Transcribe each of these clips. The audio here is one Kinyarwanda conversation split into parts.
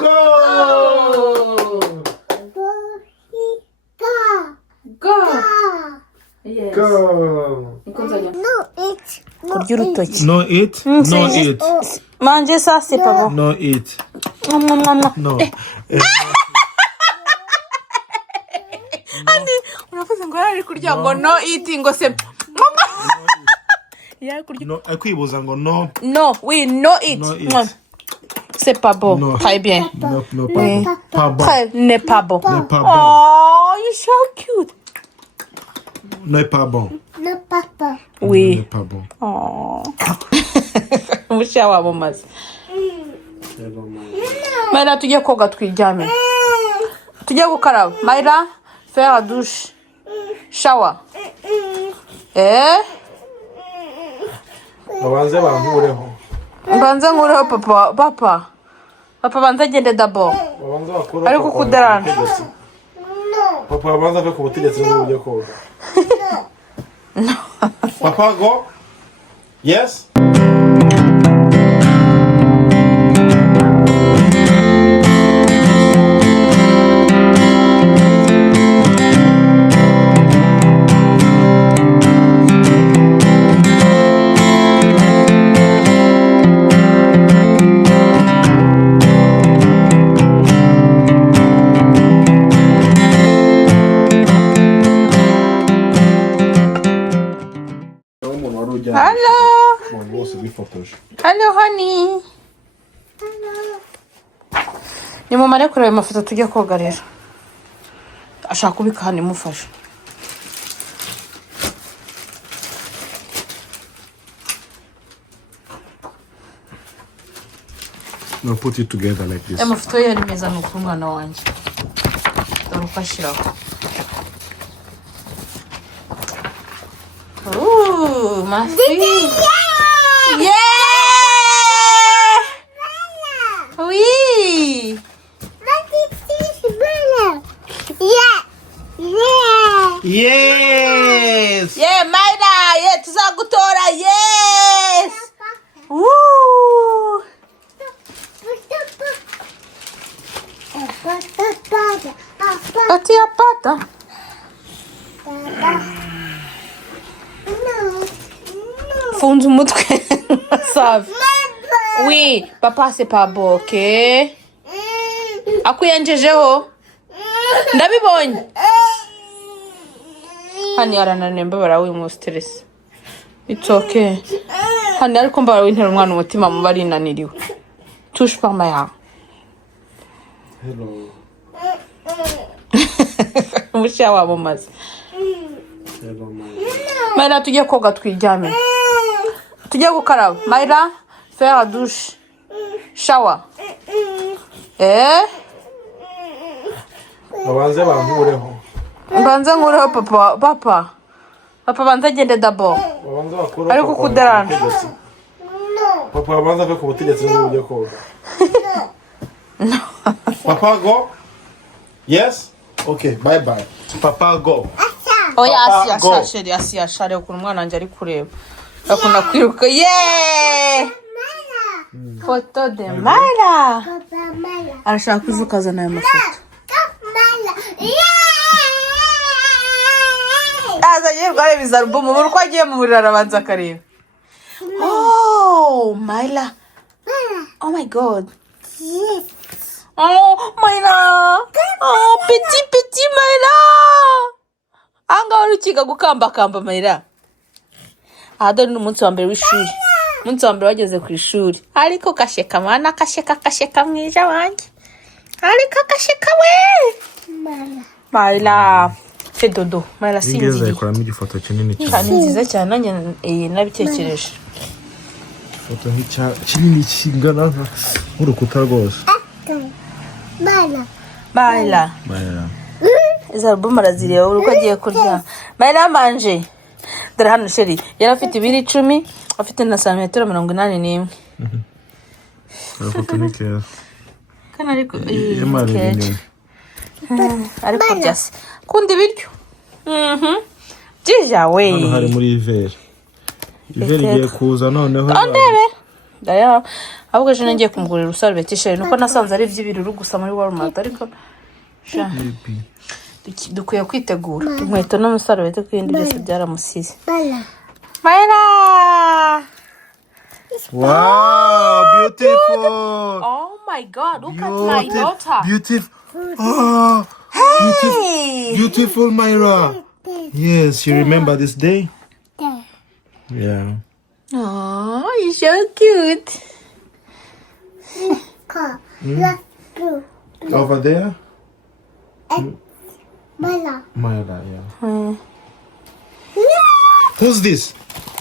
Go. Go. Yes. Go. No eat. No eat. No eat. Manger ça c'est pas bon. No eat. No. Andi unafuza ngo ari kurya ngo no eating ngo se. No, akwibuza ngo no. No, oui, no eat. No eat. C'est pas bon. No. Très bien. No, pas bon. Pas bon. N'est pas bon. N'est pas bon. Oh, you're so cute. N'est pas bon. No papa. Oui. N'est pas bon. Oh. Mushawa mamazi. Maïla tujye koga twiryame. Tujye gukaraba. Maïla, faire la douche. Shower. Babanze bankureho. Banza ngureho papa. Papa banza agende d'abord. Babanze bakuru. Ariko kudarana. Papa babanze ave ku butegetsi n'uburyo koga. No. Papa go. Yes. Hello. Hello, honey. Ni mama ari kureba amafoto tujya koga rero. Ashaka kubika hano imufasha. Now put it together like this. Amafoto yari meza nuko umwana wanjye. Ndamufashiraho. Ooh, ma fille. Yeah! Oui! Yes! Yeah, Maida! Yeah, tuzagutora! Yes! Woo! Pati a pata. Funde umutwe. Sabe? Oui, papa c'est pas bon, ok? Akuyenjejeho. Ndabibonye. Hani arananiye mbabara mu stress. It's okay. Hani ariko mbabara wintera umwana umutima mu barinaniriwe. Touche pas ma. Hello. Mushawa mamazi. Hello, Maïla tujye koga twiryame. Tujye gukaraba. Maïla, faire la douche. Shower. Babanze bankureho. Banza ngureho papa. Papa banza agende d'abord. Babanze bakuru. Ariko kudarana. Papa babanze ave ku butegetsi n'uburyo koga. Papa go. Yes. Okay, bye bye. Papa go. Oya Asia share ukuntu umwana wanjye ari kureba. Akunda kwiruka. Yeah! Foto de Maïla. Arashaka kuzukazana ayo mafoto. Azagiye rware bizarumbu mu buryo agiye mu burira arabanza akareba. Oh, Maïla. Oh my god. Oh, Maïla. Oh, petit Maïla. Anga urukiga gukamba Maïla. Adore n'umunsi wa mbere w'ishuri. Umunsi wa mbere wageze ku ishuri. Ariko kasheka mwana kasheka mwiza wanjye. Ariko kasheka we. Maïla. Fe dodo. Maïla sinzi. Ingeze ikoramo igifoto kinini cyane. Cyane nziza cyane nanjye nabitekereje. Foto kinini kingana nk'urukuta rwose. Maïla. Iza album arazireba uruko agiye kurya. Maïla manje. Dore hano sheri. Yari afite 210, afite na santimetero 81. Foto ni kera. Kana ariko ariko byase. Kundi biryo. Jija we. Hano hari muri Iveri. Iveri igiye kuza noneho. Ndebe. Daya ahubwo ejo ngiye kumugurira urusarubeti sheri nuko nasanze ari iby'ibiruru gusa muri Walmart ariko dukwiye kwitegura inkweto n'umusarubeti kwindi byose byaramusize Mayra. Wow, beautiful. Oh my God, look at my daughter. Beautiful. Oh, Hey. beautiful Myra. Yes, you remember this day? Yeah. Oh, you're so cute. Over there? Myra. Myra, yeah. Who's this?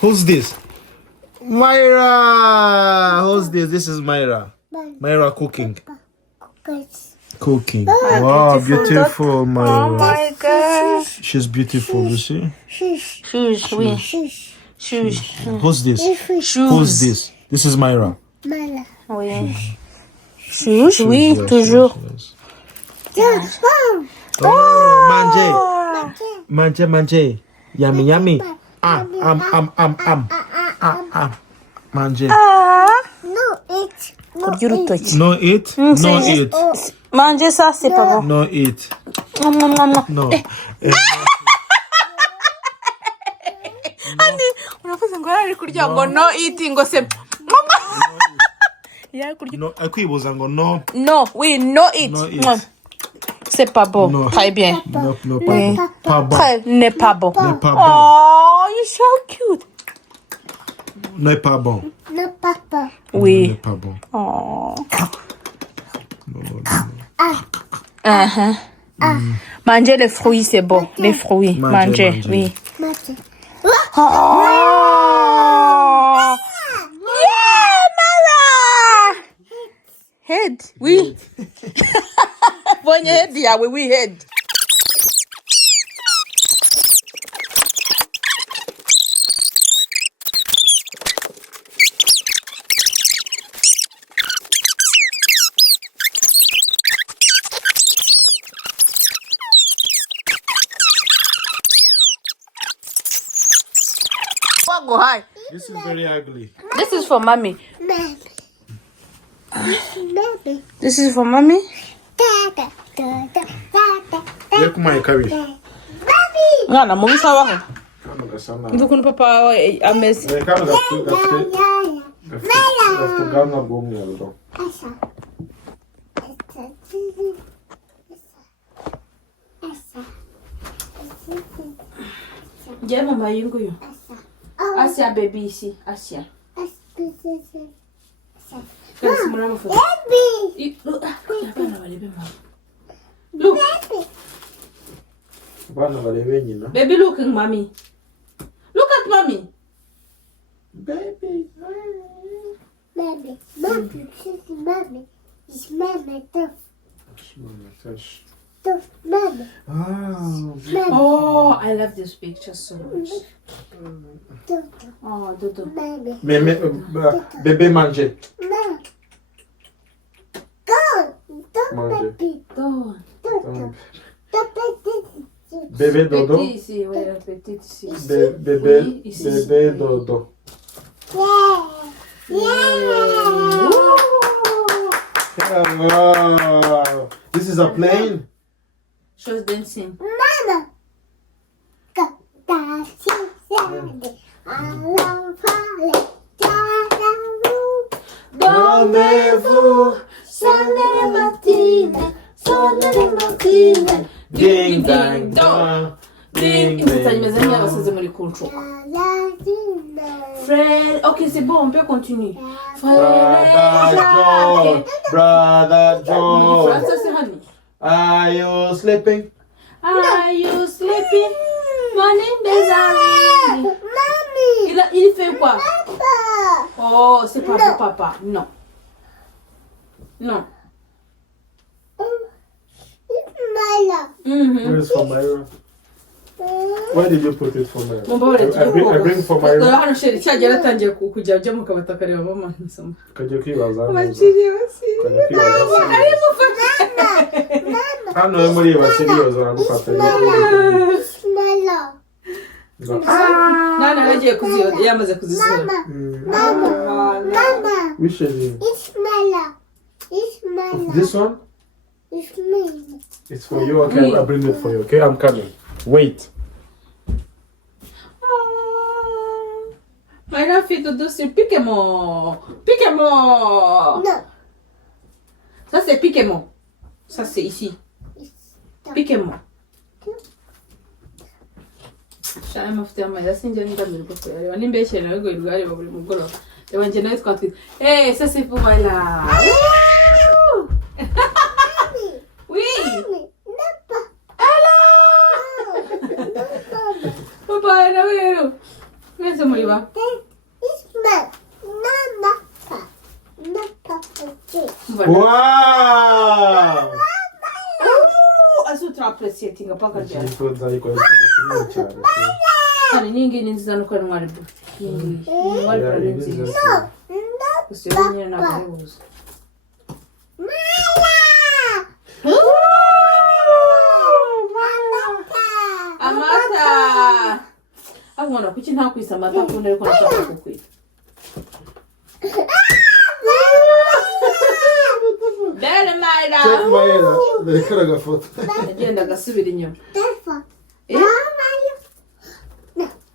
Who's this? Myra! Who's this? This is Myra. Myra cooking. Cooking. Wow, beautiful Myra. Oh my God. She's beautiful, you see? Shoes, oui. Shoes. Who's this? Shoes. Who's this? This is Myra. Myra. Oui. Shoes, oui, Yes, toujours. yes. Oh, manje. Yummy. Manje. No, it's Kurya urutoki. No eat. No eat. Manje ça c'est pas bon. No eat. No. Andi uravuze ngo ari kurya ngo no eating ngo se. Ya kurya. No, akwibuza ngo no. No, oui, no eat. No eat. C'est pas bon. No. Très bien. No, pas bon. Pas bon. N'est pas bon. N'est pas bon. Oh, you're so cute. N'est pas bon. no papa. Oui. N'est pas bon. Oh. No. Manger les fruits, c'est bon. Les fruits. Manger. Oui. Mate. Oh. Yeah, Mara. Head. Oui. Bonne head, yeah, oui, head. Go high. This is very ugly. This is for mommy. Baby. Baby. This is for mommy. Dada. Dada. Dada. Look my curry. Baby. Ngana mubi sabaho. Kano gasana. Ndukuntu papa ameze. Kano gafite Myra. ubwanwa bw'umweru. Asa. Asa. Ngiye mu mayunguyu. Asia baby ici. Asia. Kasi murama foto. Baby. Look. Abana barebe mama. Look. Bana barebe nyina. Baby look at mommy. Look at mommy. Baby. Baby. Baby. Baby. It's Mama. Tough. Baby. Oh, I love this picture so much. Tough. Oh, Dodo. Baby. Bébé manger. No. Go. Don't Manger. baby. Go. Don't. Bébé dodo. Petit ici, oui, petit ici. Bébé Oui, ici. bébé dodo. Yeah. Wow. This is a plane. She's dancing. Mama. Go. Dancing Saturday. I love Polly. Dormez-vous, sonne le matin, Ding dang dong. Ding Impeta ding imeze nk'abasaze muri kuncu. Frère, ok, c'est bon, on peut continuer. Brother Joe. Ça, c'est honey. Are you sleeping? Are you sleeping? Morning, Bézari. Mommy. Il fait quoi? Papa. Oh, c'est pas pour papa. Non. Non. Myra. Where's for Myra? Why did you put it for Myra? I bring for Myra. Myra. Hano sheri cyagera atangiye kujya ajya mu kabata kareba mama nsoma. Kajya kwibaza. Bakiriye basi. Ari mufata. Mama. Hano muri basiriyo zaragufata. Myra. Nana nagiye kuziyoza yamaze kuzisura. Mama. Which is it? Ismaila. This one? Ismaila. It's for you. Okay, I'll bring it for you. Okay, I'm coming. Wait. My love fait dodo sur piquement. Piquement. No. Ça c'est piquement. Ça c'est ici. Piquement. Shana mafuta y'amaya sinjye ndamirwa ko yareba nimbeshye nawe go irwareba buri mugoroba. Reba njye nawe twatwita. Eh, ça c'est pour moi là. Oui. Papa, na wewe. Mwese muri ba. Wow! Asu traplesi tinga paka She jana. thought that you could have Ani nyingi ni nziza nuko ntwari bu. Nyingi. Ntwari Yeah, para it is nziza. just- Usiwe nyine nakabuza. Amata. Abona kuki nta kwisa amata kundi ariko nashaka kukwita. Dere Mayra. Check my head. They could have got photo. Agenda agasubira inyuma.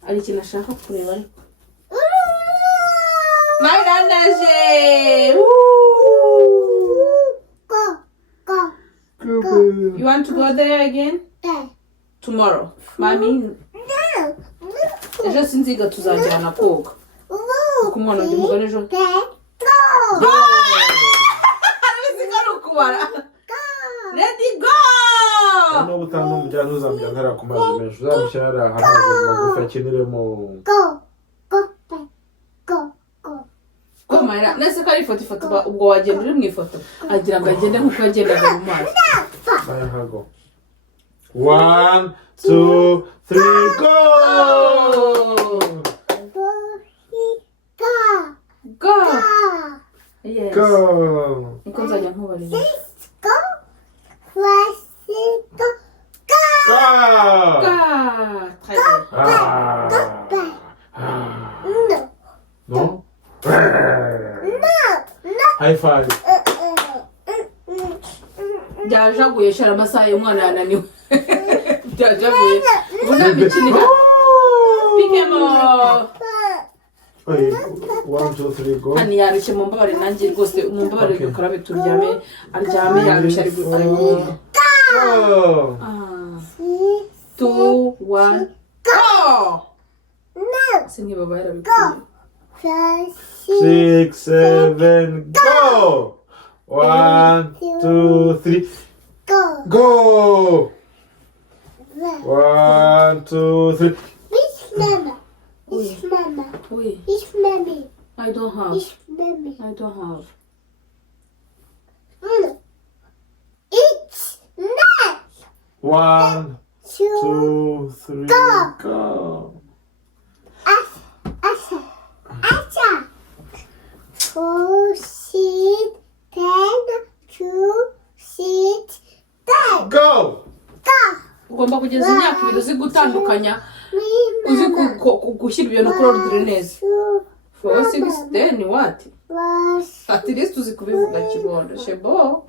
Ari ikintu ashaka kureba ariko. Mayra naje. You want to go there again? Tomorrow. Mami, ejo sinziga tuzajyana koga. Kuko umwana wanjye mugana ejo. Ready go! No butano mujyana uzamujyana hariya ku mazi menshi uzamushyira hariya amazi magufi akiniremo. Ko Mayra, nese ko ari ifoto ubwo wagenda uri mu ifoto. Agira ngo agende nkuko yagendaga mu mazi. Baya hago. 1, 2, 3, go! Go! Yes. Go! Niko nzajya nkubarira. Go! Très bien. No? High five. Byajaguye shara amasaha y'umwana yananiwe. Byajaguye. Ubona bikinira. Pikemo. Wait, 1, 2, 3, go. Ani yarushye mu mbabare nanjye rwose mu mbabare dukarabe turyame aryame yarushye ari gukora. Go! 2, 1, go! Singi baba yarabikuye. 6, 7, go! 1, 2, 3, go! 1, 2, 3. Oui. I don't have. I don't have. It's not. 1, 2, 3, go! Asa. 4, 6, 10, 2, 6, 10. Go! Ugomba kugeza imyaka ibiri uzi gutandukanya uzi gushyira ibintu kuri ordre neza. 4, 6, 10 what? At least uzi kubivuga kibondo. Shebo.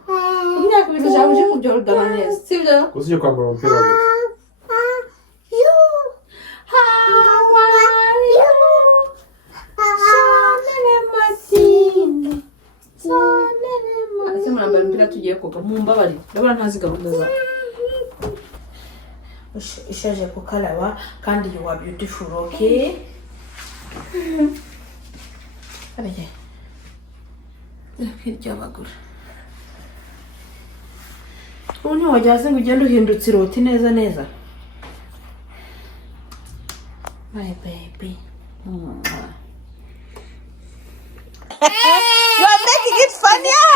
Imyaka ibiri uzaje uje kubyordana neza. Sibyo? Uzi kwambara umupira gusa. Ese murambara umupira tugiye koga mu mbabari. Ndabona ntazi gahunda zawe. Ishaje kukaraba kandi you are beautiful, okay? Abeye. Hirya bagura. Ubu ntiwajyaze ngo ugende uhindutse iroti neza neza. My baby. You are making it funnier.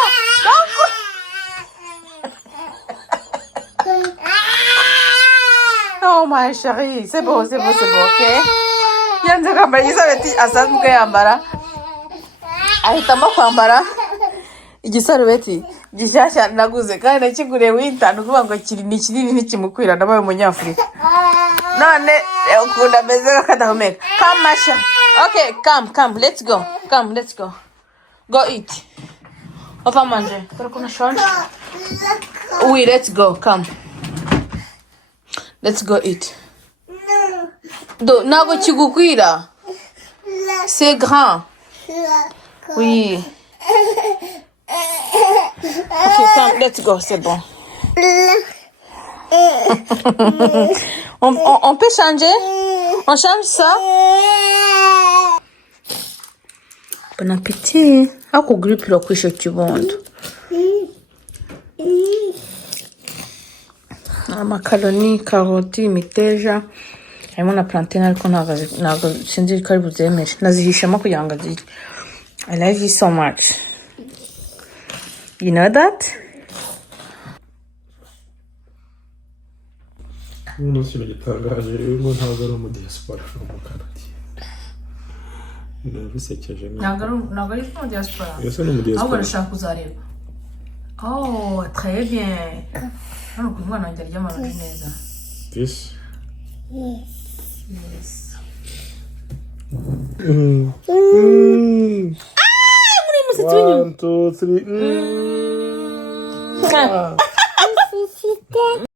Oh my chérie, c'est bon, ok? Yanze kwambara igisarubeti asanzwe yambara. Ahitamo kwambara igisarubeti gishyashya naguze kandi nakiguriye winter, nukuvuga ngo kiri ni kinini ntikimukwira, nabaye umunyafurika. none ukunda meze kadahumeka. Come Masha. Okay, come, let's go. Come, let's go. Go eat. On va manger. Qu'on change? Oui, let's go. Come. Let's go eat. Do nago chigukwira. C'est grand. Oui. Okay, come, let's go, c'est bon. On peut changer? On change ça? Bon appétit. Ako grippe lo kwisho kibondo. Macaroni, karoti, imiteja. Harimo na plantain ariko ntabwo sinzi ko ari buzemere. Nazihishamo kugira ngo zirye. I love you so much. You know that? Uno si gitangaje ngo ntabwo ari mu diaspora from Canada. Bisekeje ntabwo ari mu diaspora. Yose no mu diaspora. Ahubwo nashaka kuzareba. Oh, très bien. Hano ku mwana wanjye aryama neza. This? Yes. Muri musitsi w'inyuma. 1 2 3.